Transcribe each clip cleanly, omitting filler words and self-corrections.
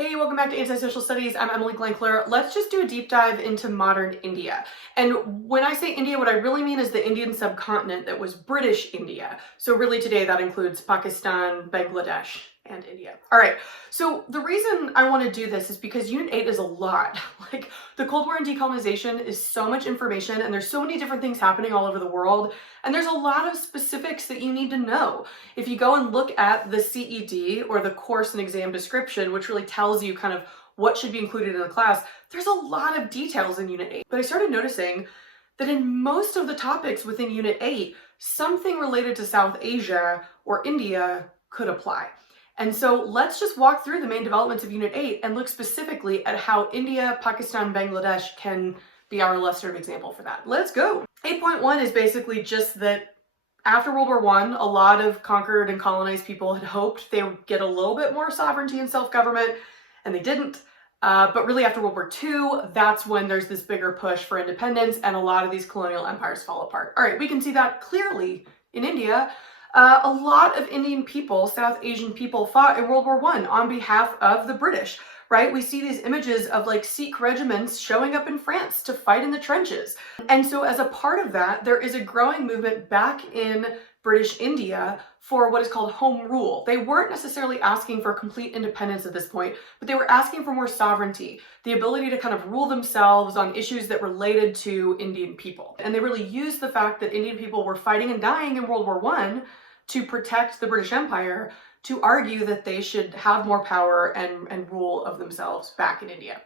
Hey, welcome back to Antisocial Studies. I'm Emily Glankler. Let's just do a deep dive into modern India. And when I say India, what I really mean is the Indian subcontinent that was British India. So really today that includes Pakistan, Bangladesh, and India. All right, so the reason I want to do this is because Unit 8 is a lot. Like, the Cold War and decolonization is so much information, and there's so many different things happening all over the world, and there's a lot of specifics that you need to know. If you go and look at the CED, or the course and exam description, which really tells you kind of what should be included in the class, there's a lot of details in Unit 8. But I started noticing that in most of the topics within Unit 8, something related to South Asia or India could apply. And so let's just walk through the main developments of Unit 8 and look specifically at how India, Pakistan, Bangladesh can be our illustrative example for that. Let's go. 8.1 is basically just that after World War I, a lot of conquered and colonized people had hoped they would get a little bit more sovereignty and self-government, and they didn't. But really after World War II, that's when there's this bigger push for independence, and a lot of these colonial empires fall apart. All right, we can see that clearly in India. A lot of Indian people, South Asian people, fought in World War I on behalf of the British, right? We see these images of like Sikh regiments showing up in France to fight in the trenches. And so as a part of that, there is a growing movement back in British India for what is called home rule. They weren't necessarily asking for complete independence at this point, but they were asking for more sovereignty, the ability to kind of rule themselves on issues that related to Indian people. And they really used the fact that Indian people were fighting and dying in World War I to protect the British Empire, to argue that they should have more power and rule of themselves back in India.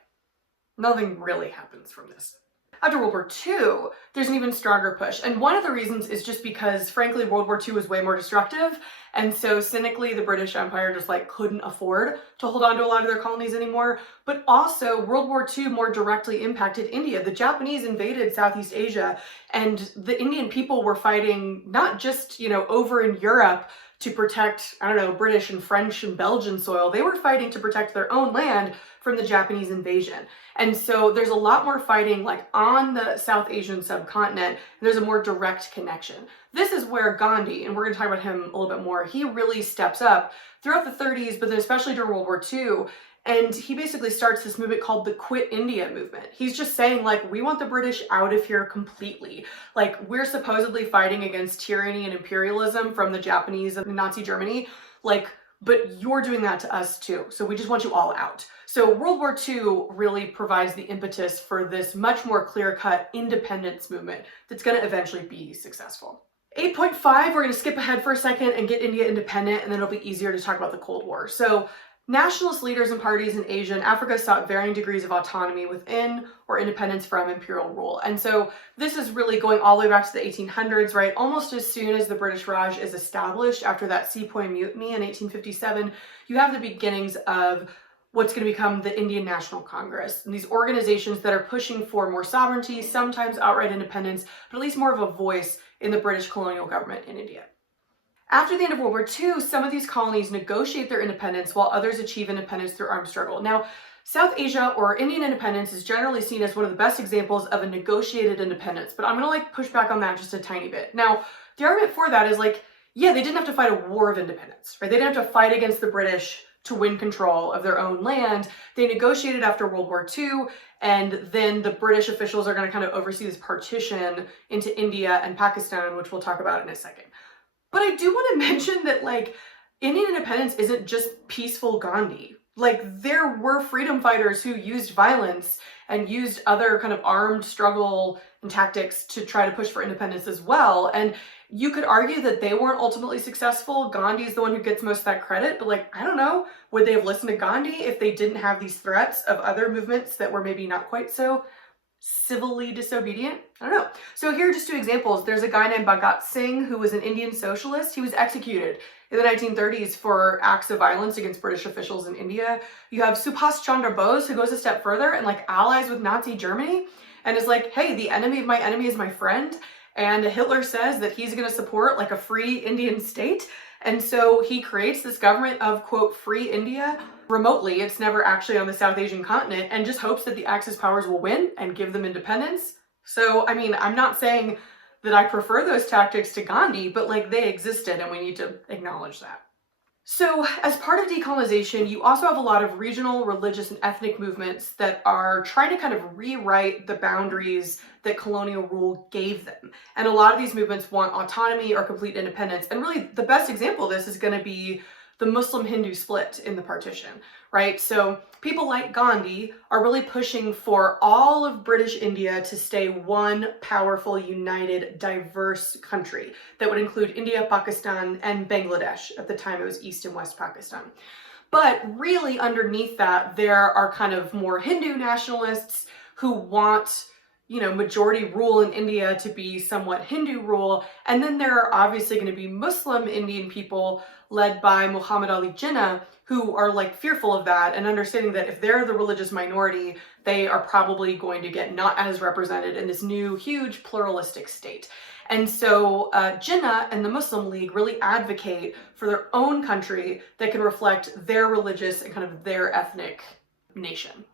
Nothing really happens from this. After World War II, there's an even stronger push. And one of the reasons is just because, frankly, World War II was way more destructive. And so cynically, the British Empire just like couldn't afford to hold on to a lot of their colonies anymore. But also World War II more directly impacted India. The Japanese invaded Southeast Asia, and the Indian people were fighting not just, over in Europe to protect, British and French and Belgian soil. They were fighting to protect their own land from the Japanese invasion. And so there's a lot more fighting like on the South Asian subcontinent, and there's a more direct connection. This is where Gandhi, and we're going to talk about him a little bit more, he really steps up throughout the 30s, but then especially during World War II. And he basically starts this movement called the Quit India movement. He's just saying, like, we want the British out of here completely. Like, we're supposedly fighting against tyranny and imperialism from the Japanese and Nazi Germany. Like, but you're doing that to us too. So we just want you all out. So World War II really provides the impetus for this much more clear-cut independence movement that's going to eventually be successful. 8.5, we're going to skip ahead for a second and get India independent, and then it'll be easier to talk about the Cold War. So nationalist leaders and parties in Asia and Africa sought varying degrees of autonomy within or independence from imperial rule. And so this is really going all the way back to the 1800s, right? Almost as soon as the British Raj is established after that Sepoy Mutiny in 1857, you have the beginnings of what's going to become the Indian National Congress. And these organizations that are pushing for more sovereignty, sometimes outright independence, but at least more of a voice in the British colonial government in India. After the end of World War II, some of these colonies negotiate their independence while others achieve independence through armed struggle. Now, South Asia or Indian independence is generally seen as one of the best examples of a negotiated independence, but I'm gonna push back on that just a tiny bit. Now, the argument for that is yeah, they didn't have to fight a war of independence, right? They didn't have to fight against the British to win control of their own land. They negotiated after World War II, and then the British officials are gonna kind of oversee this partition into India and Pakistan, which we'll talk about in a second. But I do want to mention that Indian independence isn't just peaceful Gandhi. There were freedom fighters who used violence and used other kind of armed struggle and tactics to try to push for independence as well. And you could argue that they weren't ultimately successful. Gandhi is the one who gets most of that credit, but I don't know, would they have listened to Gandhi if they didn't have these threats of other movements that were maybe not quite so civilly disobedient? I don't know. So here are just two examples. There's a guy named Bhagat Singh who was an Indian socialist. He was executed in the 1930s for acts of violence against British officials in India. You have Subhas Chandra Bose, who goes a step further and allies with Nazi Germany and is hey, the enemy of my enemy is my friend. And Hitler says that he's going to support a free Indian state. And so he creates this government of, quote, free India remotely. It's never actually on the South Asian continent, and just hopes that the Axis powers will win and give them independence. So, I'm not saying that I prefer those tactics to Gandhi, but they existed and we need to acknowledge that. So, as part of decolonization, you also have a lot of regional, religious, and ethnic movements that are trying to kind of rewrite the boundaries that colonial rule gave them. And a lot of these movements want autonomy or complete independence. And really, the best example of this is going to be the Muslim Hindu split in the partition, right? So, people like Gandhi are really pushing for all of British India to stay one powerful, united, diverse country that would include India, Pakistan, and Bangladesh. At the time, it was East and West Pakistan. But really, underneath that, there are kind of more Hindu nationalists who want, majority rule in India to be somewhat Hindu rule. And then there are obviously going to be Muslim Indian people led by Muhammad Ali Jinnah, who are like fearful of that and understanding that if they're the religious minority, they are probably going to get not as represented in this new huge pluralistic state. And so Jinnah and the Muslim League really advocate for their own country that can reflect their religious and kind of their ethnic nation.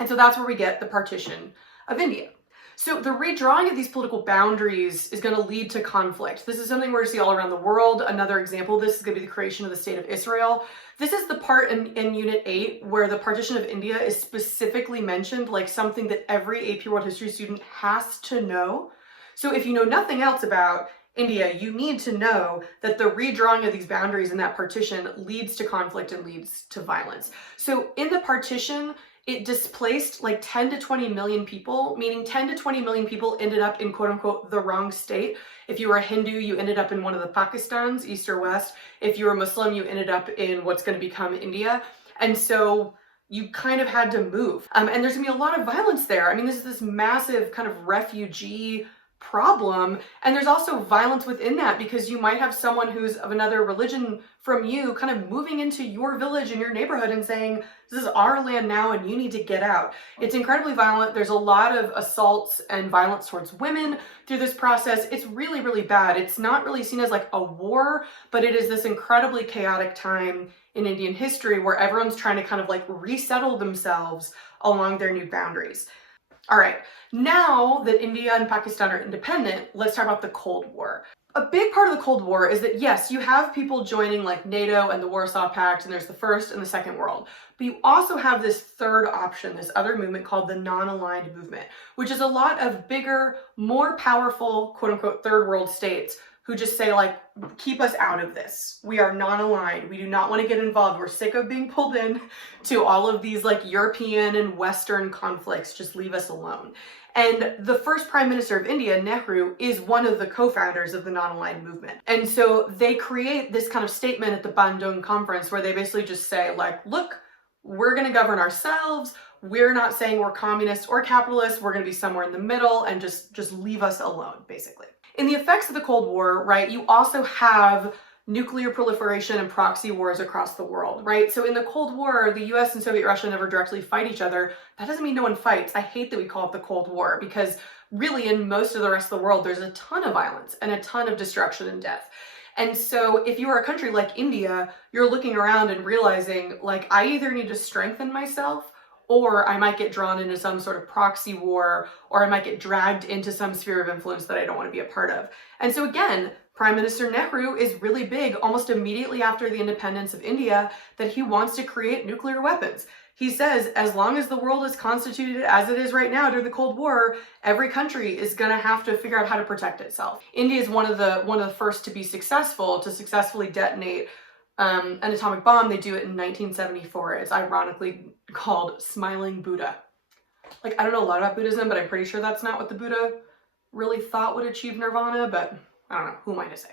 And so that's where we get the partition of India. So the redrawing of these political boundaries is going to lead to conflict. This is something we're going to see all around the world. Another example of this is going to be the creation of the State of Israel. This is the part in Unit 8 where the partition of India is specifically mentioned, like something that every AP World History student has to know. So if you know nothing else about India, you need to know that the redrawing of these boundaries in that partition leads to conflict and leads to violence. So in the partition, it displaced like 10 to 20 million people, meaning 10 to 20 million people ended up in quote unquote the wrong state. If you were a Hindu, you ended up in one of the Pakistans, East or West. If you were Muslim, you ended up in what's going to become India. And so you kind of had to move. And there's going to be a lot of violence there. I mean, this is this massive kind of refugee problem. And there's also violence within that because you might have someone who's of another religion from you kind of moving into your village and your neighborhood and saying, this is our land now and you need to get out. It's incredibly violent. There's a lot of assaults and violence towards women through this process. It's really, really bad. It's not really seen as like a war, but it is this incredibly chaotic time in Indian history where everyone's trying to kind of like resettle themselves along their new boundaries. All right, now that India and Pakistan are independent, let's talk about the Cold War. A big part of the Cold War is that, yes, you have people joining like NATO and the Warsaw Pact, and there's the First and the Second World. But you also have this third option, this other movement called the non-aligned movement, which is a lot of bigger, more powerful, quote unquote, third world states who just say like, keep us out of this. We are non-aligned. We do not want to get involved. We're sick of being pulled in to all of these like European and Western conflicts. Just leave us alone. And the first Prime Minister of India, Nehru, is one of the co-founders of the non-aligned movement. And so they create this kind of statement at the Bandung conference where they basically just say like, look, we're going to govern ourselves. We're not saying we're communists or capitalists. We're going to be somewhere in the middle and just leave us alone, basically. In the effects of the Cold War, right, you also have nuclear proliferation and proxy wars across the world, right? So in the Cold War, the US and Soviet Russia never directly fight each other. That doesn't mean no one fights. I hate that we call it the Cold War because really in most of the rest of the world, there's a ton of violence and a ton of destruction and death. And so if you are a country like India, you're looking around and realizing like, I either need to strengthen myself or I might get drawn into some sort of proxy war, or I might get dragged into some sphere of influence that I don't want to be a part of. And so again, Prime Minister Nehru is really big almost immediately after the independence of India that he wants to create nuclear weapons. He says, as long as the world is constituted as it is right now during the Cold War, every country is going to have to figure out how to protect itself. India is one of the first to be successful, to successfully detonate an atomic bomb. They do it in 1974. It's ironically called Smiling Buddha. Like, I don't know a lot about Buddhism, but I'm pretty sure that's not what the Buddha really thought would achieve nirvana, but I don't know, who am I to say?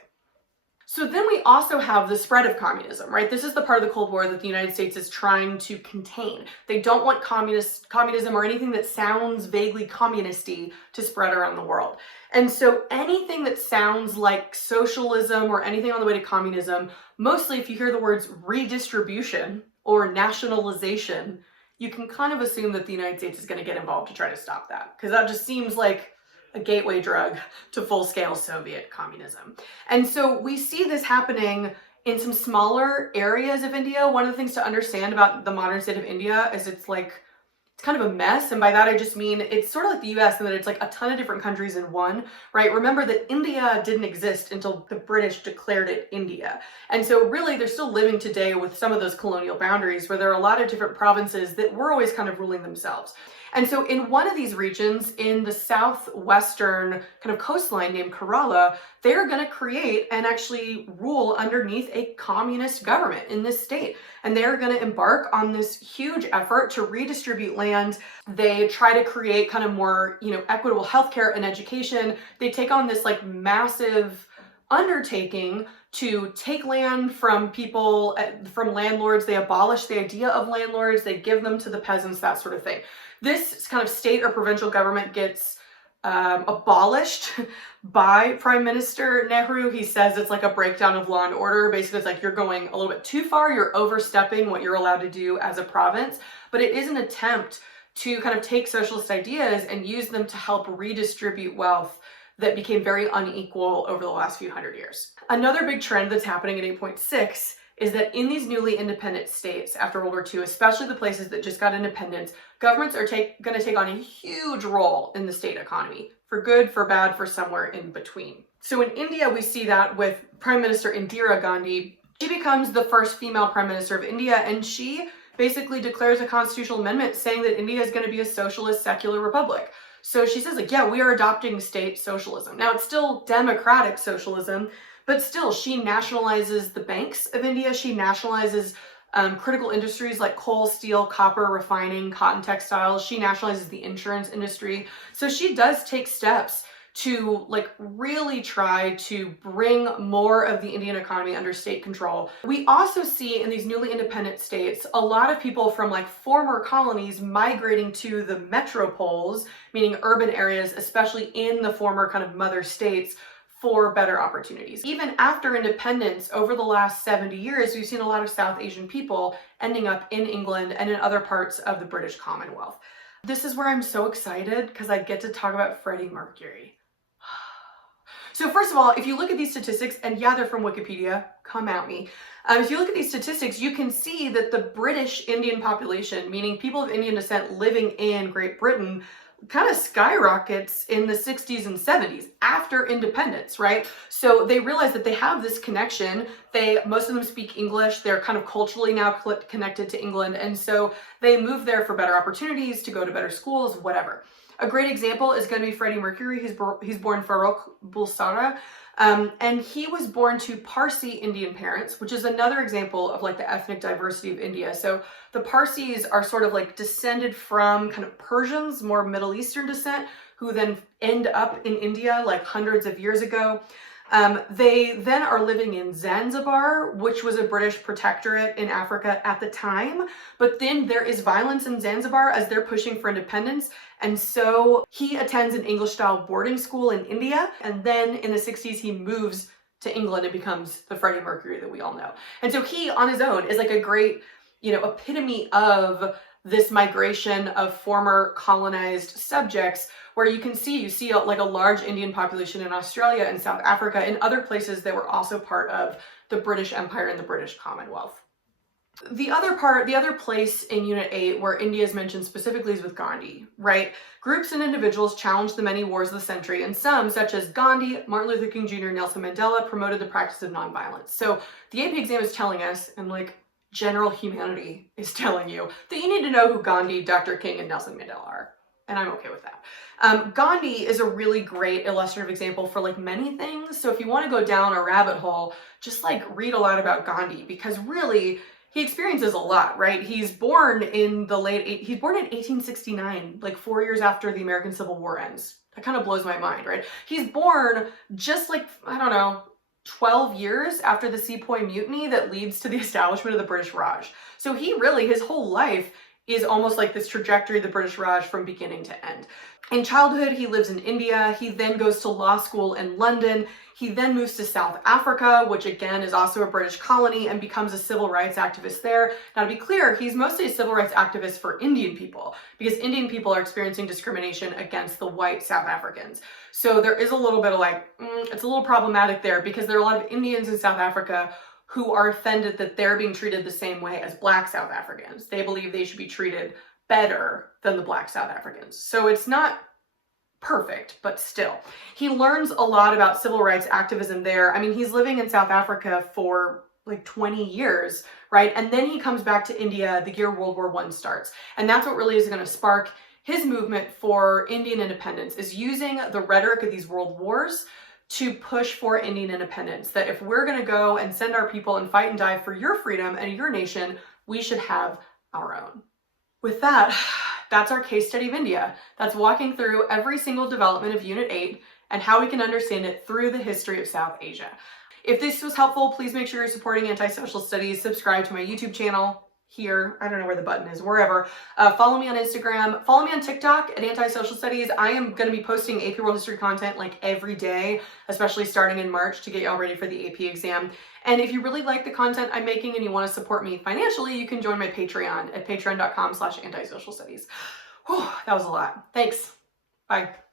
So then we also have the spread of communism, right? This is the part of the Cold War that the United States is trying to contain. They don't want communism or anything that sounds vaguely communisty to spread around the world. And so anything that sounds like socialism or anything on the way to communism, mostly if you hear the words redistribution or nationalization, you can kind of assume that the United States is going to get involved to try to stop that, because that just seems like a gateway drug to full-scale Soviet communism. And so we see this happening in some smaller areas of India. One of the things to understand about the modern state of India is it's like it's kind of a mess. And by that, I just mean it's sort of like the US in that it's like a ton of different countries in one, right? Remember that India didn't exist until the British declared it India. And so really they're still living today with some of those colonial boundaries where there are a lot of different provinces that were always kind of ruling themselves. And so in one of these regions in the southwestern kind of coastline named Kerala, they're going to create and actually rule underneath a communist government in this state. And they're going to embark on this huge effort to redistribute land. They try to create kind of more, equitable healthcare and education. They take on this like massive undertaking to take land from people, from landlords. They abolish the idea of landlords. They give them to the peasants, that sort of thing. This kind of state or provincial government gets abolished by Prime Minister Nehru. He says it's like a breakdown of law and order. Basically, it's like you're going a little bit too far. You're overstepping what you're allowed to do as a province. But it is an attempt to kind of take socialist ideas and use them to help redistribute wealth that became very unequal over the last few hundred years. Another big trend that's happening in 8.6 is that in these newly independent states after World War II, especially the places that just got independence, governments are going to take on a huge role in the state economy, for good, for bad, for somewhere in between. So in India, we see that with Prime Minister Indira Gandhi. She becomes the first female Prime Minister of India, and she basically declares a constitutional amendment saying that India is going to be a socialist, secular republic. So she says, like, yeah, we are adopting state socialism. Now, it's still democratic socialism, but still, she nationalizes the banks of India. She nationalizes critical industries like coal, steel, copper, refining, cotton textiles. She nationalizes the insurance industry. So she does take steps to like really try to bring more of the Indian economy under state control. We also see in these newly independent states, a lot of people from like former colonies migrating to the metropoles, meaning urban areas, especially in the former kind of mother states, for better opportunities. Even after independence, over the last 70 years, we've seen a lot of South Asian people ending up in England and in other parts of the British Commonwealth. This is where I'm so excited because I get to talk about Freddie Mercury. So first of all, if you look at these statistics, and yeah, they're from Wikipedia, come at me. If you look at these statistics, you can see that the British Indian population, meaning people of Indian descent living in Great Britain, kind of skyrockets in the 60s and 70s after independence, right? So they realize that they have this connection. Most of them speak English. They're kind of culturally now connected to England. And so they move there for better opportunities, to go to better schools, whatever. A great example is going to be Freddie Mercury. He's born Farrokh Bulsara. And he was born to Parsi Indian parents, which is another example of like the ethnic diversity of India. So the Parsis are sort of like descended from kind of Persians, more Middle Eastern descent, who then end up in India like hundreds of years ago. They then are living in Zanzibar, which was a British protectorate in Africa at the time. But then there is violence in Zanzibar as they're pushing for independence. And so he attends an English-style boarding school in India. And then in the 60s, he moves to England and becomes the Freddie Mercury that we all know. And so he, on his own, is like a great, epitome of this migration of former colonized subjects, where you see like a large Indian population in Australia and South Africa and other places that were also part of the British Empire and the British Commonwealth. The other place in Unit 8 where India is mentioned specifically is with Gandhi, right? Groups and individuals challenged the many wars of the century, and some, such as Gandhi, Martin Luther King Jr., Nelson Mandela, promoted the practice of nonviolence. So the AP exam is telling us, and like general humanity is telling you, that you need to know who Gandhi, Dr. King, and Nelson Mandela are. And I'm okay with that. Gandhi is a really great illustrative example for like many things. So if you want to go down a rabbit hole, just like read a lot about Gandhi, because really he experiences a lot, right? He's born in 1869, like 4 years after the American Civil War ends. That kind of blows my mind, right? He's born just like, 12 years after the Sepoy Mutiny that leads to the establishment of the British Raj. So his whole life is almost like this trajectory of the British Raj from beginning to end. In childhood, he lives in India. He then goes to law school in London. He then moves to South Africa, which again is also a British colony, and becomes a civil rights activist there. Now, to be clear, he's mostly a civil rights activist for Indian people, because Indian people are experiencing discrimination against the white South Africans. So there is a little bit of it's a little problematic there, because there are a lot of Indians in South Africa who are offended that they're being treated the same way as Black South Africans. They believe they should be treated better than the Black South Africans. So it's not perfect, but still. He learns a lot about civil rights activism there. I mean, he's living in South Africa for like 20 years, right? And then he comes back to India the year World War I starts. And that's what really is going to spark his movement for Indian independence, is using the rhetoric of these world wars to push for Indian independence. That if we're going to go and send our people and fight and die for your freedom and your nation, we should have our own. With that, that's our case study of India. That's walking through every single development of Unit 8 and how we can understand it through the history of South Asia. If this was helpful, please make sure you're supporting Anti-Social Studies. Subscribe to my YouTube channel here. I don't know where the button is, wherever. Follow me on Instagram. Follow me on TikTok at Anti-Social Studies. I am going to be posting AP World History content like every day, especially starting in March to get y'all ready for the AP exam. And if you really like the content I'm making and you want to support me financially, you can join my Patreon at patreon.com/antisocialstudies. Whew, that was a lot. Thanks. Bye.